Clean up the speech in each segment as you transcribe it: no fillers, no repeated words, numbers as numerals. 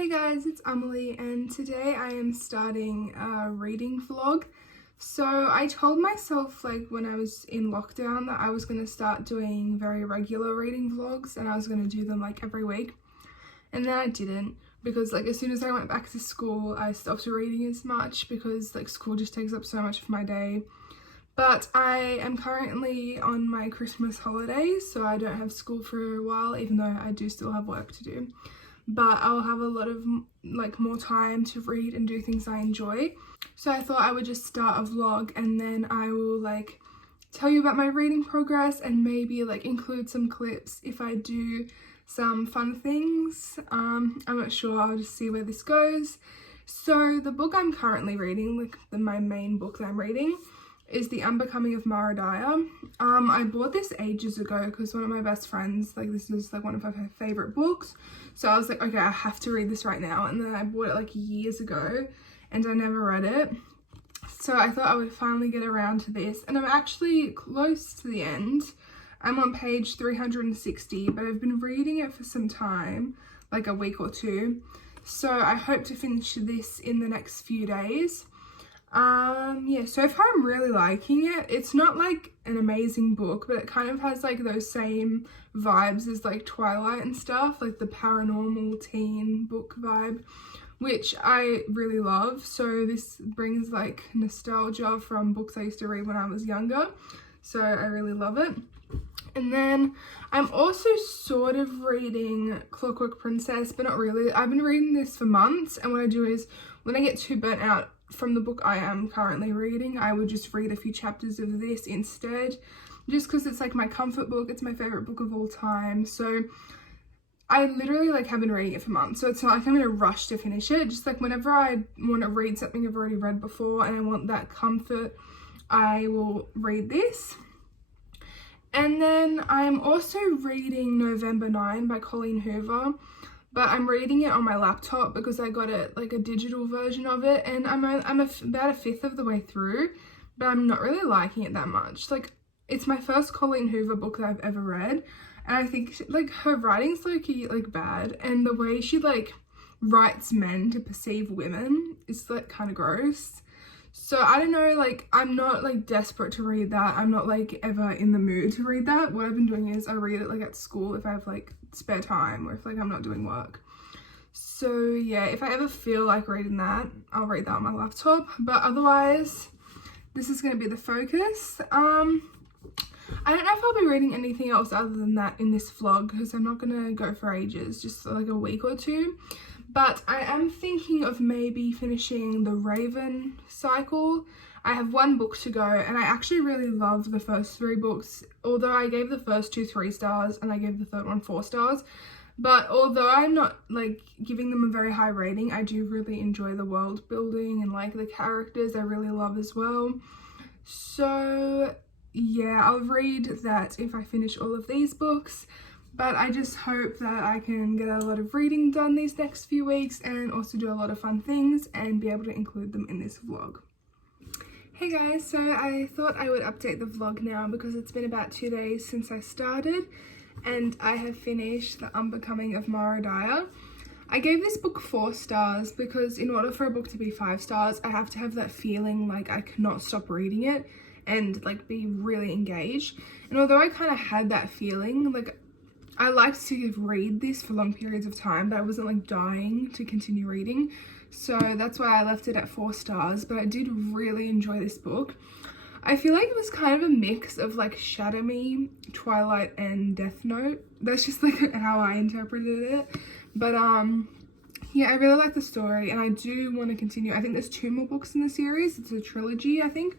Hey guys, it's Emily and today I am starting a reading vlog. So I told myself like when I was in lockdown that I was going to start doing very regular reading vlogs and I was going to do them like every week. And then I didn't because like as soon as I went back to school I stopped reading as much because like school just takes up so much of my day. But I am currently on my Christmas holidays, so I don't have school for a while even though I do still have work to do. But I'll have a lot of like more time to read and do things I enjoy. So I thought I would just start a vlog and then I will like tell you about my reading progress and maybe like include some clips if I do some fun things. I'm not sure, I'll just see where this goes. So the book I'm currently reading, like my main book that I'm reading, is the Unbecoming of Dyer. I bought this ages ago because one of my best friends, like this is like one of her favorite books. So I was like, okay, I have to read this right now. And then I bought it like years ago and I never read it. So I thought I would finally get around to this. And I'm actually close to the end. I'm on page 360, but I've been reading it for some time, like a week or two. So I hope to finish this in the next few days. Yeah, so far I'm really liking it. It's not like an amazing book, but it kind of has like those same vibes as like Twilight and stuff, like the paranormal teen book vibe, which I really love. So this brings like nostalgia from books I used to read when I was younger, so I really love it. And then I'm also sort of reading Clockwork Princess, but not really. I've been reading this for months, and what I do is when I get too burnt out from the book I am currently reading, I would just read a few chapters of this instead, just because it's like my comfort book. It's my favorite book of all time, so I literally like have been reading it for months, so it's not like I'm in a rush to finish it. Just like whenever I want to read something I've already read before and I want that comfort, I will read this. And then I'm also reading November 9 by Colleen Hoover, but I'm reading it on my laptop because I got it like a digital version of it, and I'm about a fifth of the way through, but I'm not really liking it that much. Like it's my first Colleen Hoover book that I've ever read, and I think like her writing's low-key like bad, and the way she like writes men to perceive women is like kind of gross. So I don't know, like I'm not like desperate to read that. I'm not like ever in the mood to read that. What I've been doing is I read it like at school if I have like spare time or if like I'm not doing work. So yeah, if I ever feel like reading that, I'll read that on my laptop, but otherwise this is going to be the focus. I don't know if I'll be reading anything else other than that in this vlog because I'm not going to go for ages, just like a week or two. But I am thinking of maybe finishing the Raven cycle. I have one book to go and I actually really love the first three books, although I gave the first two 3 stars and I gave the third one 4 stars. But although I'm not like giving them a very high rating, I do really enjoy the world building and like the characters I really love as well. So yeah, I'll read that if I finish all of these books. But I just hope that I can get a lot of reading done these next few weeks and also do a lot of fun things and be able to include them in this vlog. Hey guys, so I thought I would update the vlog now because it's been about 2 days since I started and I have finished The Unbecoming of Dyer. I gave this book 4 stars because in order for a book to be 5 stars, I have to have that feeling like I cannot stop reading it and like be really engaged. And although I kind of had that feeling, like I liked to read this for long periods of time, but I wasn't like dying to continue reading. So that's why I left it at 4 stars, but I did really enjoy this book. I feel like it was kind of a mix of like Shadow Me, Twilight and Death Note. That's just like how I interpreted it. But yeah, I really like the story and I do want to continue. I think there's 2 more books in the series. It's a trilogy, I think.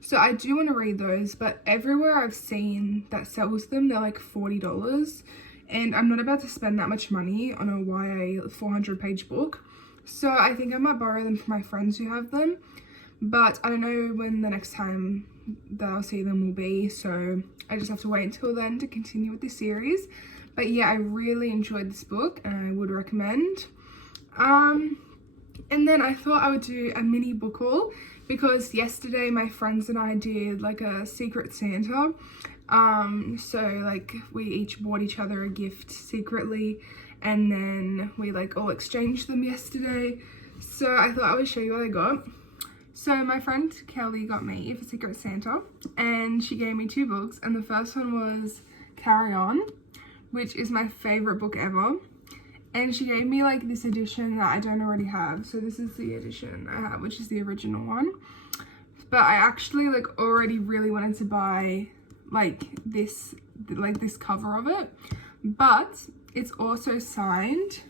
So I do want to read those, but everywhere I've seen that sells them, they're like $40. And I'm not about to spend that much money on a YA 400-page book. So I think I might borrow them from my friends who have them. But I don't know when the next time that I'll see them will be. So I just have to wait until then to continue with this series. But yeah, I really enjoyed this book and I would recommend. And then I thought I would do a mini book haul because yesterday my friends and I did like a Secret Santa. So like we each bought each other a gift secretly and then we like all exchanged them yesterday. So I thought I would show you what I got. So my friend Kelly got me For Secret Santa, and she gave me 2 books, and the first one was Carry On, which is my favorite book ever. And she gave me like this edition that I don't already have. So this is the edition I have, which is the original one. But I actually like already really wanted to buy like this cover of it. But it's also signed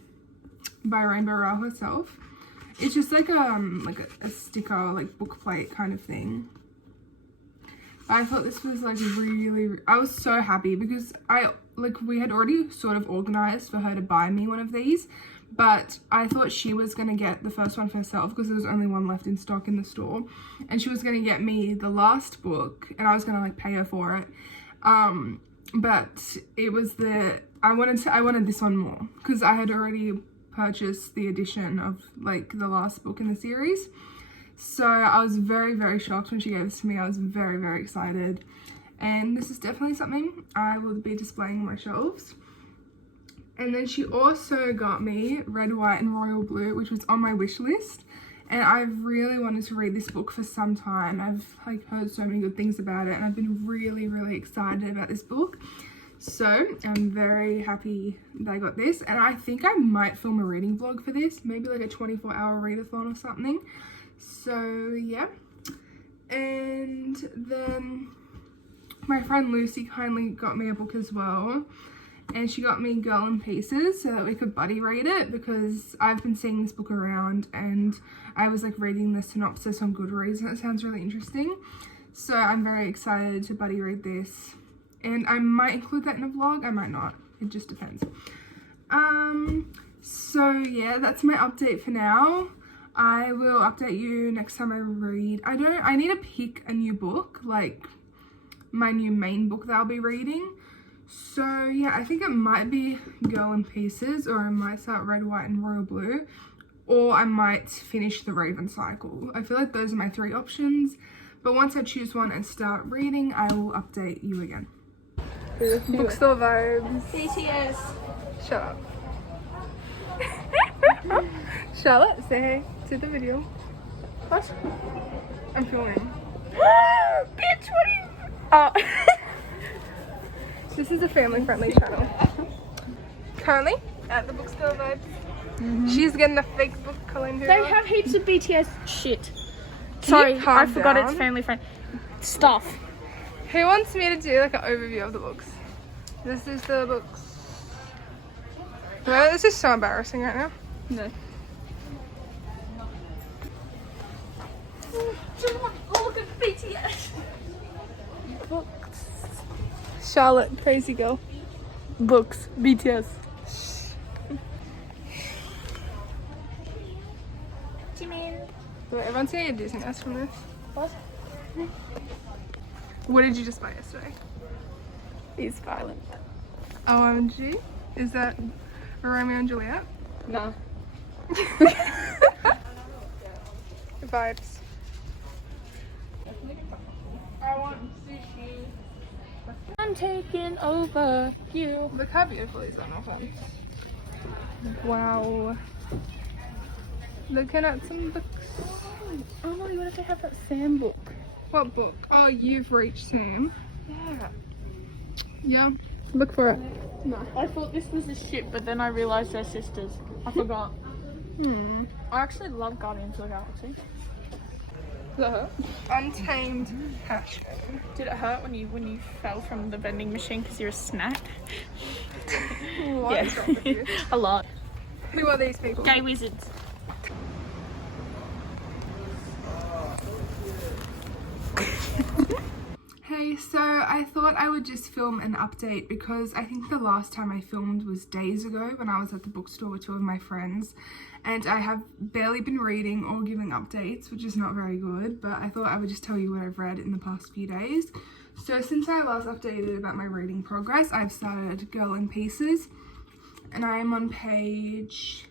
by Rainbow Rowell herself. It's just like a sticker, like book plate kind of thing. But I thought this was like really, I was so happy because we had already sort of organized for her to buy me one of these, but I thought she was going to get the first one for herself because there was only one left in stock in the store, and she was going to get me the last book and I was going to like pay her for it. But it was I wanted this one more because I had already purchased the edition of like the last book in the series. So I was very, very shocked when she gave this to me. I was very, very excited. And this is definitely something I will be displaying on my shelves. And then she also got me Red, White and Royal Blue, which was on my wish list. And I've really wanted to read this book for some time. I've like heard so many good things about it, and I've been really, really excited about this book. So I'm very happy that I got this, and I think I might film a reading vlog for this, maybe like a 24-hour readathon or something. So yeah. And then my friend Lucy kindly got me a book as well, and she got me Girl in Pieces so that we could buddy read it, because I've been seeing this book around and I was like reading the synopsis on Goodreads and it sounds really interesting. So I'm very excited to buddy read this. And I might include that in a vlog, I might not. It just depends. So yeah, that's my update for now. I will update you next time I read. I need to pick a new book, like my new main book that I'll be reading. So yeah, I think it might be Girl in Pieces, or I might start Red, White and Royal Blue, or I might finish The Raven Cycle. I feel like those are my 3 options. But once I choose one and start reading, I will update you again. Bookstore vibes. BTS. Shut up. Charlotte, say hey to the video. What? I'm filming. Bitch, what are you? Oh. This is a family-friendly channel. Currently at the Bookstore Vibes. She's getting a fake book, Colleen. They have heaps of BTS shit. Can Sorry, you calm I forgot down? it's family friend stuff. Who wants me to do like an overview of the books? This is the books. Well, this is so embarrassing right now. No. Oh, look at BTS. Books. Charlotte, crazy girl. Books. BTS. Jimin. Wait, everyone's gonna get dizziness from this. What? What did you just buy yesterday? He's violent. OMG? Is that a Romeo and Juliet? No. Vibes. I want sushi. I'm taking over you. Look how beautiful these are, no offense. Wow. Looking at some books. Oh my, what if they have that Sam book? What book? Oh, You've Reached Sam. Yeah. Yeah. Look for it. No. I thought this was a ship, but then I realised they're sisters. I forgot. I actually love Guardians of the Galaxy. Does that hurt? Untamed Passion. Did it hurt when you fell from the vending machine because you're a snack? What is wrong with you? A lot. Who are these people? Gay wizards. Hey, so I thought I would just film an update because I think the last time I filmed was days ago when I was at the bookstore with 2 of my friends, and I have barely been reading or giving updates, which is not very good, but I thought I would just tell you what I've read in the past few days. So since I last updated about my reading progress, I've started Girl in Pieces, and I am on page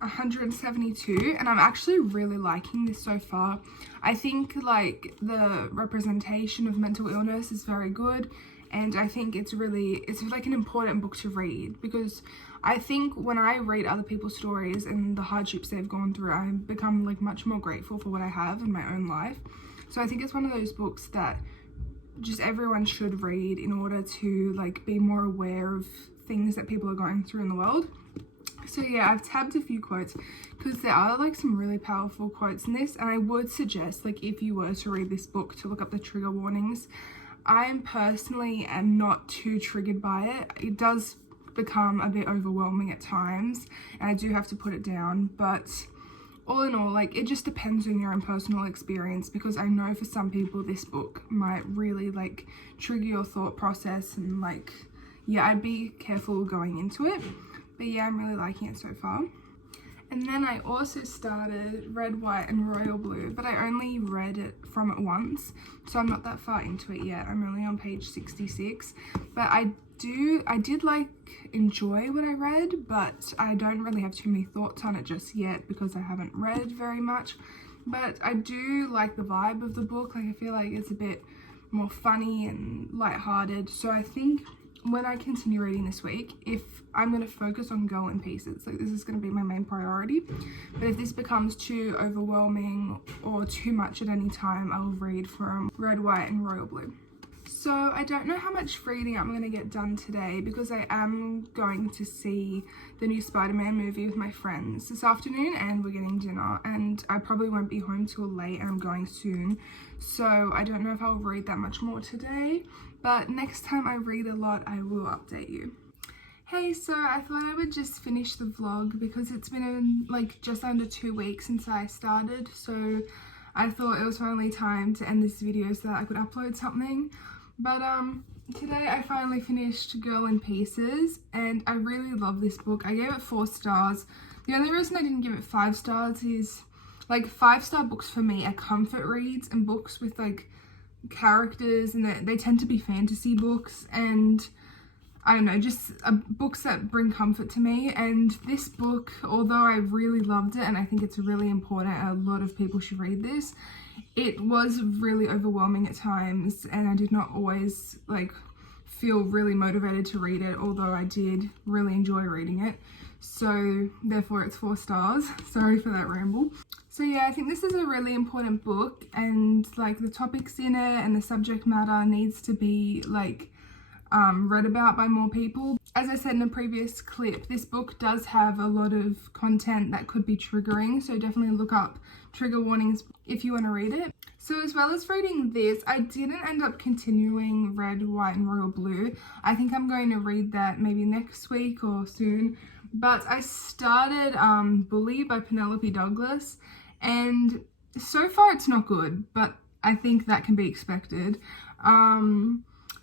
172, and I'm actually really liking this so far. I think like the representation of mental illness is very good, and I think it's like an important book to read because I think when I read other people's stories and the hardships they've gone through, I become like much more grateful for what I have in my own life. So I think it's one of those books that just everyone should read in order to like be more aware of things that people are going through in the world. So yeah, I've tabbed a few quotes because there are like some really powerful quotes in this, and I would suggest, like, if you were to read this book, to look up the trigger warnings. I personally am not too triggered by it. It does become a bit overwhelming at times and I do have to put it down, but all in all, like, it just depends on your own personal experience, because I know for some people this book might really like trigger your thought process, and like, yeah, I'd be careful going into it. But yeah, I'm really liking it so far. And then I also started Red, White and Royal Blue, but I only read it from it once, so I'm not that far into it yet. I'm only on page 66, but I did like enjoy what I read, but I don't really have too many thoughts on it just yet because I haven't read very much. But I do like the vibe of the book. Like, I feel like it's a bit more funny and lighthearted, so I think when I continue reading this week, if I'm going to focus on Girl in Pieces, like, this is going to be my main priority. But if this becomes too overwhelming or too much at any time, I'll read from Red, White and Royal Blue. So I don't know how much reading I'm going to get done today, because I am going to see the new Spider-Man movie with my friends this afternoon, and we're getting dinner, and I probably won't be home till late and I'm going soon. So I don't know if I'll read that much more today, but next time I read a lot, I will update you. Hey, so I thought I would just finish the vlog because it's been like just under 2 weeks since I started, so I thought it was finally time to end this video so that I could upload something. But today I finally finished Girl in Pieces, and I really love this book. I gave it 4 stars. The only reason I didn't give it 5 stars is, like, 5-star books for me are comfort reads and books with like characters, and they tend to be fantasy books, and I don't know, just books that bring comfort to me. And this book, although I really loved it and I think it's really important, a lot of people should read this, it was really overwhelming at times, and I did not always like feel really motivated to read it, although I did really enjoy reading it. So therefore it's 4 stars. Sorry for that ramble. So yeah, I think this is a really important book, and like the topics in it and the subject matter needs to be like read about by more people. As I said in a previous clip, this book does have a lot of content that could be triggering, so definitely look up trigger warnings if you want to read it. So as well as reading this, I didn't end up continuing Red, White and Royal Blue. I think I'm going to read that maybe next week or soon. But I started Bully by Penelope Douglas, and so far it's not good, but I think that can be expected.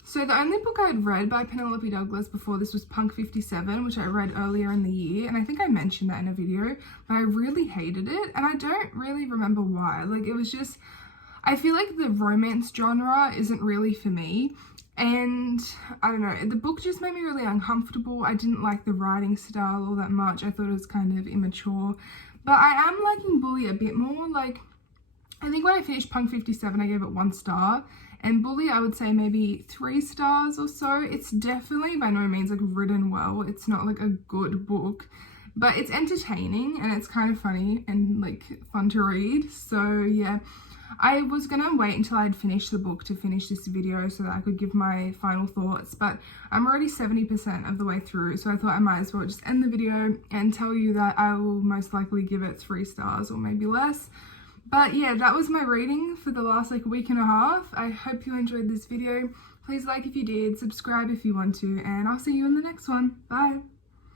So the only book I had read by Penelope Douglas before this was Punk 57, which I read earlier in the year, and I think I mentioned that in a video, but I really hated it, and I don't really remember why. Like, it was just, I feel like the romance genre isn't really for me, and I don't know, the book just made me really uncomfortable. I didn't like the writing style all that much. I thought it was kind of immature, but I am liking Bully a bit more. Like, I think when I finished Punk 57, I gave it 1 star, and Bully, I would say maybe 3 stars or so. It's definitely by no means like written well. It's not like a good book, but it's entertaining and it's kind of funny and like fun to read. So yeah, I was gonna wait until I'd finished the book to finish this video so that I could give my final thoughts, but I'm already 70% of the way through, so I thought I might as well just end the video and tell you that I will most likely give it 3 stars or maybe less. But yeah, that was my reading for the last like week and a half. I hope you enjoyed this video. Please like if you did, subscribe if you want to, and I'll see you in the next one. Bye!